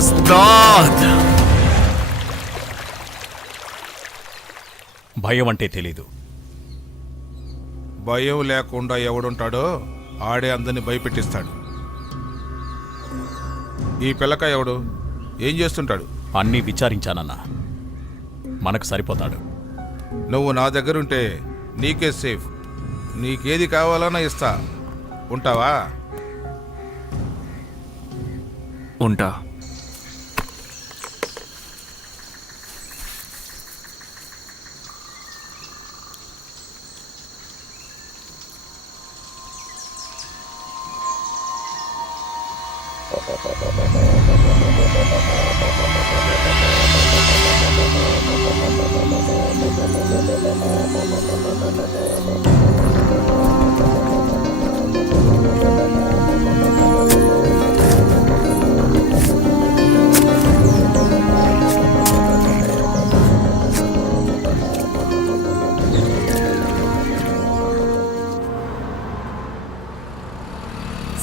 వస్తాద్. భయం అంటే తెలీదు. భయం లేకుండా ఎవడుంటాడో ఆడే అందరిని భయపెట్టిస్తాడు. ఈ పిల్లక ఎవడు, ఏం చేస్తుంటాడు? అన్నీ విచారించానన్నా, మనకు సరిపోతాడు. నువ్వు నా దగ్గరుంటే నీకే సేఫ్. నీకేది కావాలన్నా ఇస్తా. ఉంటావా? ఉంటా.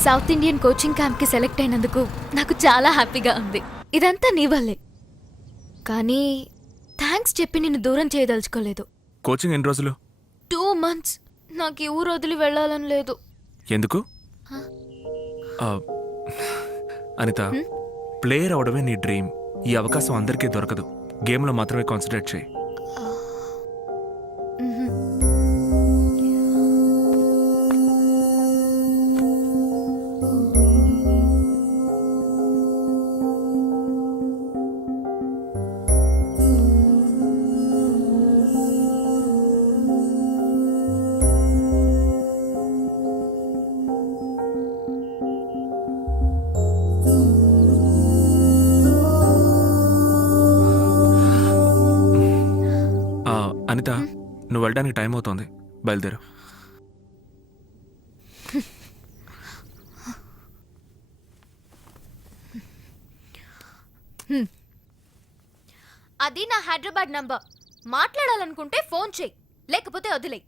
సౌత్ ఇండియన్ కోచింగ్ క్యాంప్కి సెలెక్ట్ అయినందుకు నాకు చాలా హ్యాపీగా ఉంది. ఇదంతా నీ వల్లే. కానీ థ్యాంక్స్ చెప్పి నిన్ను దూరం చేయదలుచుకోలేదు. కోచింగ్ ఎన్ని రోజులు? 2 months. నాకు ఈ ఊరు వదిలి వెళ్ళాలని లేదు. ఎందుకు? అనిత, ప్లేయర్ అవడమే నీ డ్రీమ్. ఈ అవకాశం అందరికీ దొరకదు. గేమ్లో మాత్రమే కాన్సన్ట్రేట్ చేయి. అనిత, నువ్వు వెళ్ళడానికి టైం అవుతోంది, బయలుదేరు. అది నా హైదరాబాద్ నంబర్. మాట్లాడాలనుకుంటే ఫోన్ చెయ్యి, లేకపోతే వదిలేయ్.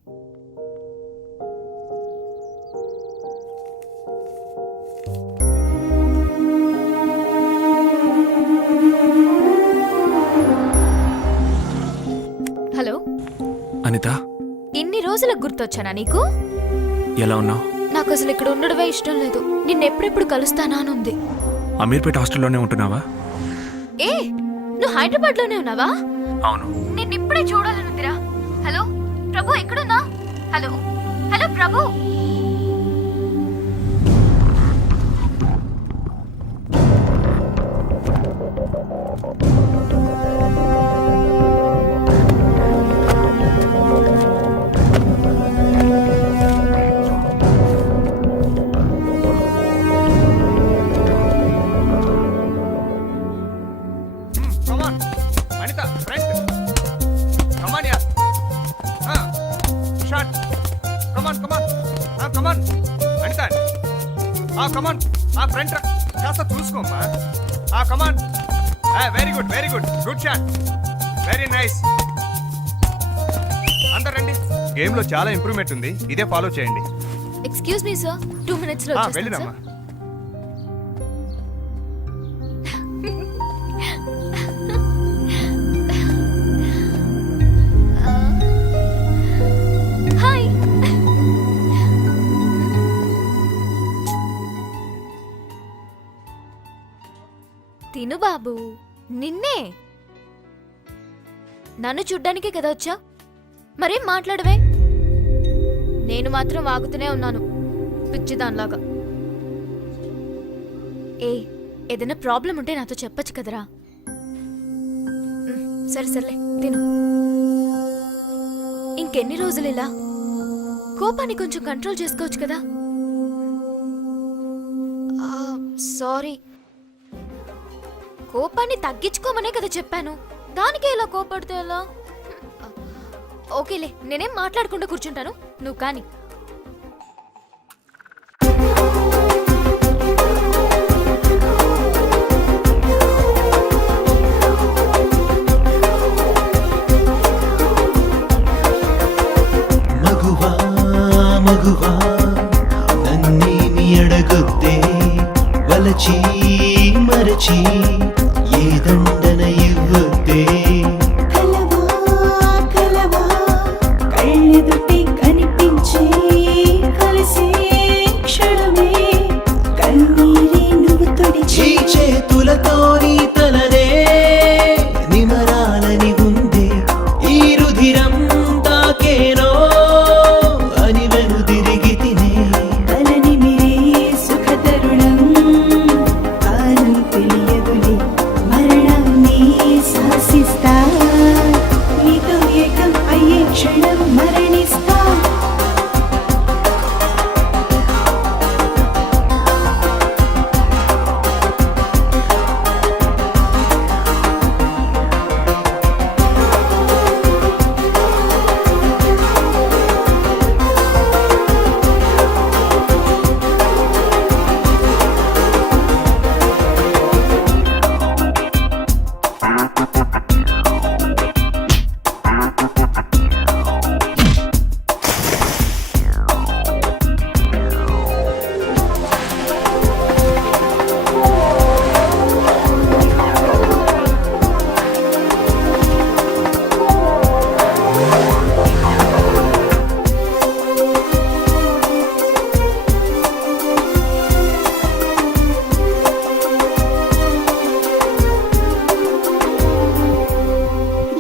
హలో అనిత, ఇన్ని రోజులకు గుర్తొచ్చానా నీకు? ఎలా ఉన్నావు? నాకు అసలు ఇక్కడ ఉండడమే ఇష్టం లేదు. నిన్నెప్పుడెప్పుడు కలుస్తానా అని ఉంది. అమీర్పేట హాస్టల్లోనే ఉంటున్నావా? ఏ, నువ్వు హైదరాబాద్ లోనే ఉన్నావా? అవును. నిన్నిప్పుడే చూడాలనుందిరా. హలో ప్రభు, ఎక్కడున్నా? Hello hello Prabhu. కాస్త చూసుకోమ్మా. Come on. Very good, very good, good shot, very nice. అందరు రండి. గేమ్ లో చాలా ఇంప్రూవ్మెంట్ ఉంది, ఇదే ఫాలో చేయండి. ఎక్స్క్యూజ్ మీ సార్, 2 minutes లో వెళ్ళినమ్మా. హాయ్. తిను బాబు, నిన్నే. నన్ను చూడ్డానికే కదా వచ్చా, మరేం మాట్లాడవే? నేను మాత్రం వాగుతూనే ఉన్నాను పిచ్చిదానిలాగా. ఏదైనా ప్రాబ్లం ఉంటే నాతో చెప్పచ్చు కదరా. సరే సర్లే, తిను. ఇంకెన్ని రోజులు ఇలా? కోపాన్ని కొంచెం కంట్రోల్ చేసుకోవచ్చు కదా. సారీ, కోపాన్ని తగ్గించుకోమనే కదా చెప్పాను. దానికే ఇలా కోపడితే ఎలా? ఓకేలే, నేనేం మాట్లాడకుండా కూర్చుంటాను, నువ్వు కానీ. మగువా మగువా నన్నేమి అడగొద్దే, వలచి మరచి దండన ఇవ్వొద్దే. కలవా కలవా కళ్ళెదుటే కనిపించే కలిసే క్షణమే కన్నీరే నువ్వు ఈ తొడిచి చేతులతో నీ తలనే నిమరాలని ఉందే. ఈ రుధిరం తాకేనో అని వెనుదిరిగి తినే. తలని మిరే సుఖ తరుణం కాలం తెలియదులే మరణాన్ని శాసిస్తా నీతో ఏకం అయ్యే క్షణం మరణిస్తా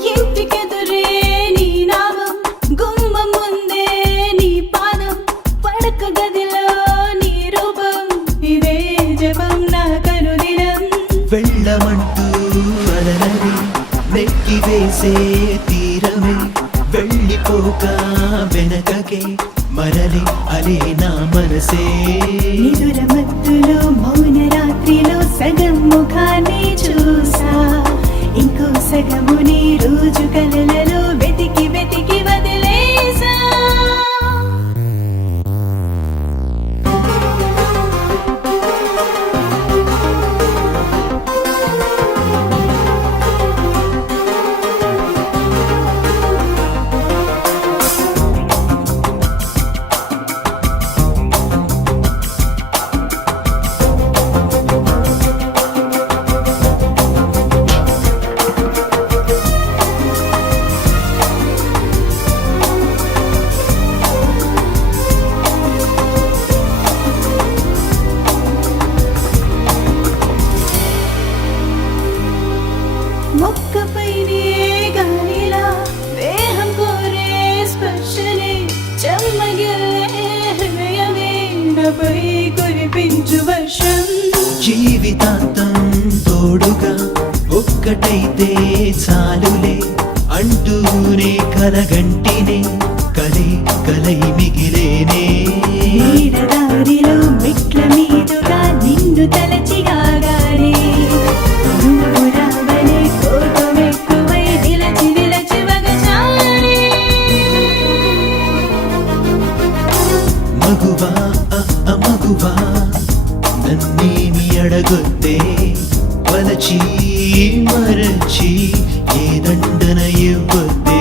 ఇంటికెదురే నీ నామం గుమ్మం ముందే నీ పాదం పడక గదిలో నీ రూపం ఇదే జపం నా కనుదినం వెళ్ళమంటూ అలనని నెక్కి వేసే తీరమే. వెళ్ళిపోక వెనకకే మరలి అలే నా మనసే. నిదుర మత్తులో మౌన రాత్రిలో సగం ముఖాన్ని చూసా ఇంకో సగముని రోజు కలలలో వెతికి వెతికి వదిలేసా మొక్కపైనే గాలిలా దేహం కోరే స్పర్శనే చెమ్మగిల్లే హృదయమే నాపై కురిపించు వర్షం జీవితాంతం తోడుగా ఒక్కటైతే చాలులే అంటూనే కలగంటినే కలే కలై మిగిలేనే. నీడదారిలో మెట్ల మీదుగా నిన్ను తలచి గాగానే నువ్వు రావనే కోపం ఎక్కువై నిలచి నిలచి వగచానే మగువా మగువా నన్నేమి అడగొద్దే. వలచి మరచి ఏ దండన ఇవ్వొద్దే.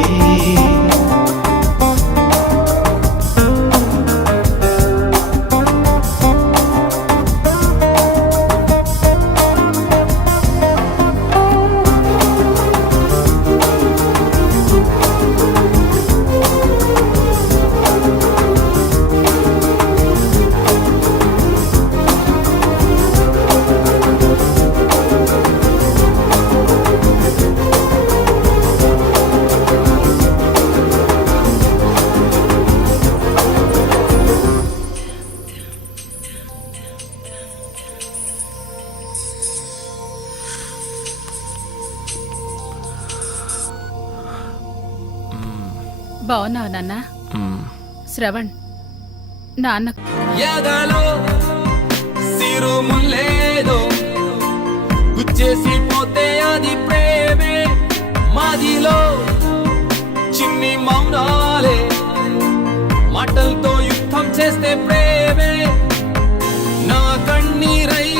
బాగున్నావు నాన్న శ్రవణ్ నాన్న ఎదలో సిరుములేదో గుచ్చేసి పోతే అది ప్రేమే మాదిలో చిన్ని మౌనాలే మాటలతో యుద్ధం చేస్తే ప్రేమే నా కన్నీరై